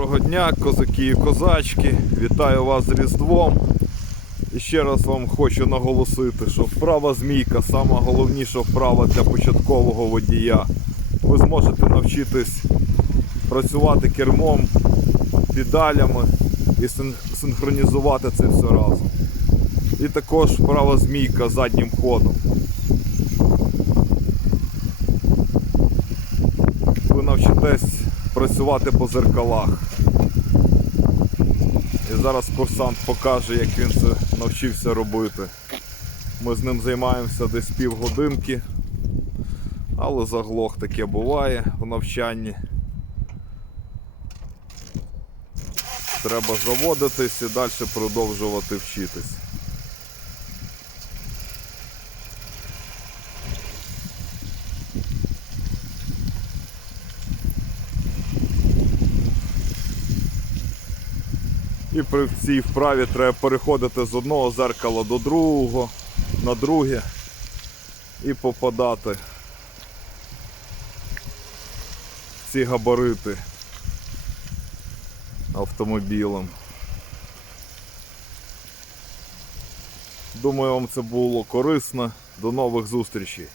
Доброго дня, козаки і козачки. Вітаю вас з Різдвом. І ще раз вам хочу наголосити, що вправа змійка сама головніша вправа для початкового водія. Ви зможете навчитись працювати кермом, педалями і синхронізувати це все разом. І також вправа змійка заднім ходом. ви навчитесь працювати по зеркалах. І зараз курсант покаже, як він це навчився робити. Ми з ним займаємося десь півгодинки, але заглох таке буває в навчанні. Треба заводитись і далі продовжувати вчитись. І при цій вправі треба переходити з одного зеркала до другого, на друге і попадати в ці габарити автомобілем. Думаю, вам це було корисно. До нових зустрічей.